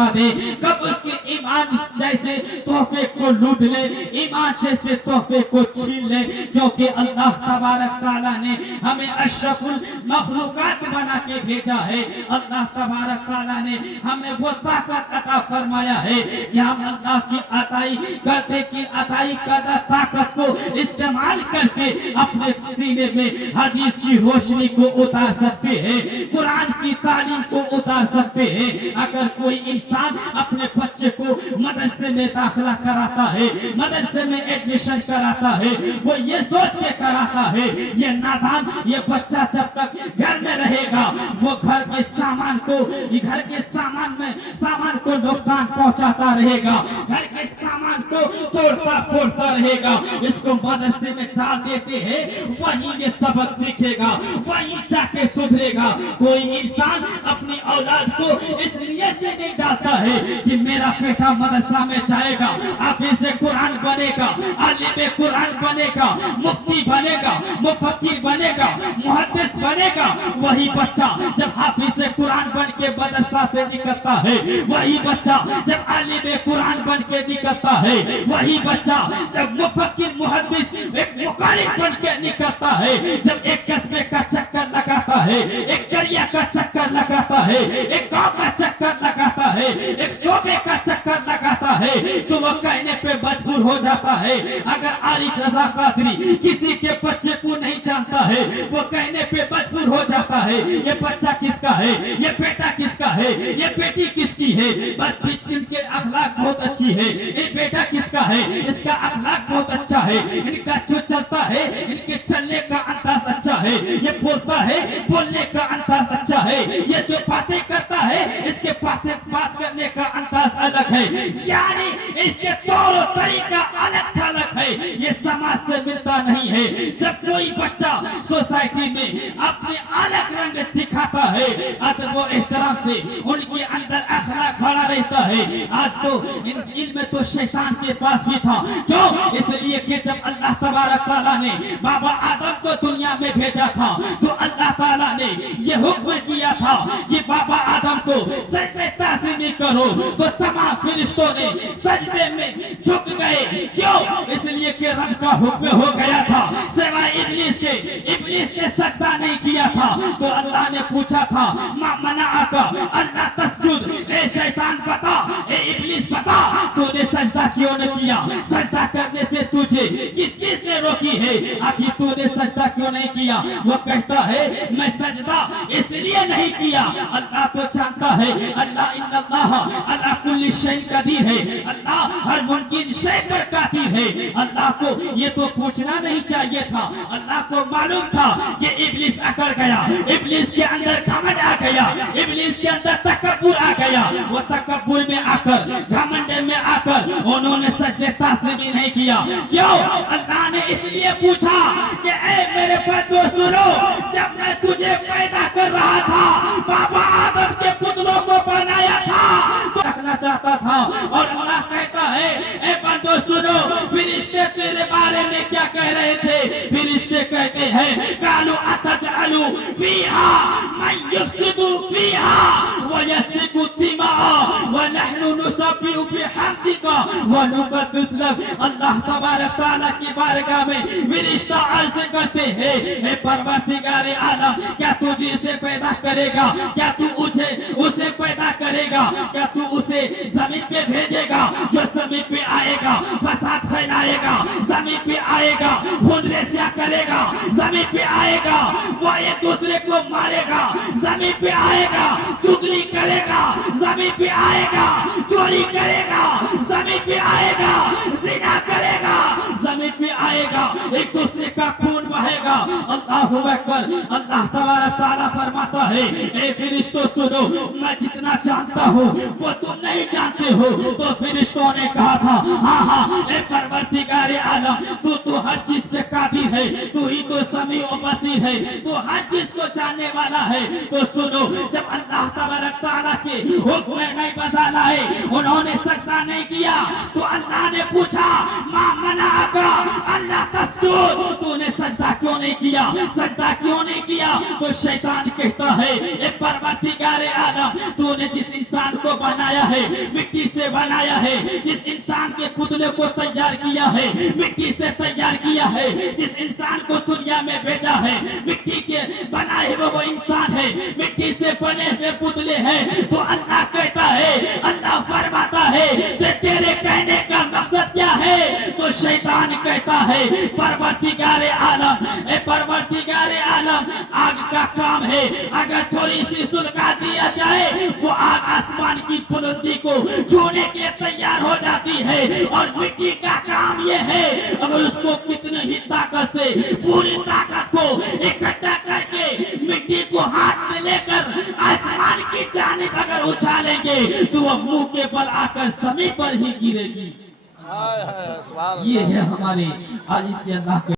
करवा दे, कब उसके ईमान जैसे तोहफे को लूट ले, ईमान जैसे तोहफे को छीन ले, क्योंकि अल्लाह तबारक ताला ने हमें अशरफुल मखलूकात बना के भेजा है। अल्लाह तबारक ताला ने हमें वो ताकत अता फरमाया है कि हम अल्लाह की अताई करते की अताई करदा ताकत को इस्तेमाल करके अपने सीने में हदीस की रोशनी को उतार सकते हैं, कुरान की तालीम को उतार सकते हैं। अगर कोई इंसान अपने बच्चे को मदरसे में दाखिला कराता है, मदरसे में एडमिशन कराता है, वो ये सोच के कराता है ये नादान ये बच्चा जब तक घर में रहेगा वो घर के सामान को नुकसान पहुंचाता रहेगा, घर के सामान को तोड़ता फोड़ता रहेगा। इसको मदरसे में डाल देते हैं, वही ये सबक सीखेगा, वही जाके सुधरेगा। कोई इंसान अपनी औलाद को इसलिए से नहीं डालता है कि मेरा बेटा मदरसा में जाएगा, हाफिज़ कुरान बनेगा, आलिम कुरान बनेगा, मुफ्ती बनेगा, मुफक्किर बनेगा, मुहद्दिस बनेगा। वही बच्चा जब हाफिज़ कुरान बन के मदरसा से निकलता है, वही बच्चा जब आलिम कुरान बन के निकलता है, वही बच्चा जब मुफक्किर मुहद्दिस एक मुकारी बन के निकलता है, जब एक कस्बे का चक्कर लगाता है, एक करिया का चक्कर लगाता है, एक गांव का चक्कर लगाता है, एक शोबे का चक्कर लगाता है, तो वो कहने पे मजबूर हो जाता है। अगर आरिफ रजा कादरी किसी के बच्चे को नहीं जानता है, वो कहने पे मजबूर हो जाता है ये बच्चा किसका है, ये बेटा किसका है, ये बेटी किसकी है, बस इनके अखलाक बहुत अच्छी है, ये बेटा किसका है, इसका अखलाक बहुत अच्छा है, इनका जो चलता है इनके चलने का अंदाज अच्छा है, ये बोलता है बोलने का अंदाज अच्छा है, ये जो बातें करता है इसके बात करने का अंदाज अलग है, यानी इसके तौर और तरीका अलग थलग है, ये समाज से मिलता नहीं है। जब कोई बच्चा सोसाइटी में अपने अलग रंग दिखाता है, अदब व एहतराम से उनके अंदर अखलाक भरा रहता है। आज तो इनमें तो शैतान के पास भी था, क्यों? इसलिए कि जब अल्लाह तबारक ताला ने बाबा आदम को दुनिया में भेजा था, तो अल्लाह ताला ने ये हुक्म किया था कि बाबा आदम को सजदे ताज़ीमी करो, तो तमाम फरिश्तों ने सजदे में झुक गए। क्यों? इसलिए कि रब का हुक्म हो गया था, सिवाय इब्लीस के। इब्लीस ने सजदा नहीं किया था, तो अल्लाह ने पूछा था मा मनाअका अल्ला तस्जुद, ए शैतान बता, ए इब्लीस बता, तूने सजदा क्यों नहीं किया? सजदा करने से तुझे किस चीज ने रोकी है? आखिर तूने सजदा क्यों नहीं किया? वो कहता है मैं सजदा इसलिए नहीं किया, अल्लाह तो जानता है, अल्लाह इन्नल्लाह अला कुल्ली शैइन कदीर है, अल्लाह हर मुमकिन शै पर कादिर है। अल्लाह को ये तो पूछना नहीं चाहिए था, अल्लाह को मालूम था कि इब्लीस अकड़ गया, इब्लीस के अंदर घमंड आ गया, इब्लीस के अंदर तकब्बुर आ गया। वो तकब्बुर में आकर, घमंड में आकर उन्होंने सजदे ताज़ीमी नहीं किया। क्यों? अल्लाह ने इसलिए पूछा कि ए मेरे बंदो सुनो, जब मैं तुझे पैदा कर रहा था, बाबा आदम के पुतलों को बनाया था, तो रखना चाहता था। और अल्लाह कहता है ए बंदो सुनो, फरिश्ते तेरे बारे में क्या कह रहे थे? फरिश्ते कहते हैं कालू अतजअलू फीहा मन युफ्सिदु फीहा व यस्फिकु दिमाअ व नहनु नुसब्बिहु बिहम्दिका व नुक़द्दिस लक। अल्लाह तबारक तआला की बारगाह में फरिश्ता अर्ज़ करते हैं ए परवरदिगार आलम, क्या तू जिसे पैदा करेगा, क्या तू उसे पैदा करेगा, क्या तू उसे जमीन पे भेजेगा, जो जमीन पे आएगा फसाद फैलाएगा, जमीन पे आएगा खून-रेज़िया करेगा, जमीन पे आएगा वो एक दूसरे को मारेगा, जमीन पे आएगा चुगली करेगा, जमीन पे आएगा चोरी करेगा, जमीन पे आएगा ज़िना करेगा, जमीन पे आएगा एक दूसरे का खून बहेगा। अल्लाहु अकबर। अल्लाह तबारक तआला फरमाता है ए फरिश्तों सुनो, मैं जितना जानता हूँ वो तुम नहीं जानते हो। तो फरिश्तों ने कहा था हाँ हाँ ए परवरदिगार आलम, तू हर चीज पे कादिर है, तू ही तो समी और बसीर है, तू हर चीज को जानने वाला है। तो सुनो, जब अल्लाह तबारक तआला के हुक्म नहीं बजाना है, उन्होंने सजदा नहीं किया, तो अल्लाह ने पूछा मा मनाअका अल्ला तस्जुद, तूने सजदा क्यों नहीं किया, सजदा क्यों नहीं किया? तो शैतान कहता है ए परवरदिगार आलम, तूने जिस इंसान को बनाया है मिट्टी से बनाया है, जिस इंसान के पुतले को तैयार किया है मिट्टी से तैयार किया है, जिस इंसान को दुनिया में भेजा है मिट्टी के बनाए हुए वो इंसान है, मिट्टी से बने हुए पुतले हैं। तो अल्लाह कहता है, अल्लाह फरमाता है कि तेरे कहने का मकसद क्या है? तो शैतान कहता है परवरदिगार आलम, ए परवरदिगार आलम, आग का काम है अगर थोड़ी सी सुलगा दिया जाए वो आग आसमान की बुलंदी को छूने के लिए तैयार हो जाती है। और मिट्टी का काम ये है अगर उसको कितनी ही ताकत से पूरी ताकत को इकट्ठा करके मिट्टी को हाथ में लेकर आसमान की जानिब अगर उछालेंगे तो वह मुंह के बल आकर जमीन पर ही गिरेगी। ये है हमारे आज इसलिए अल्लाह के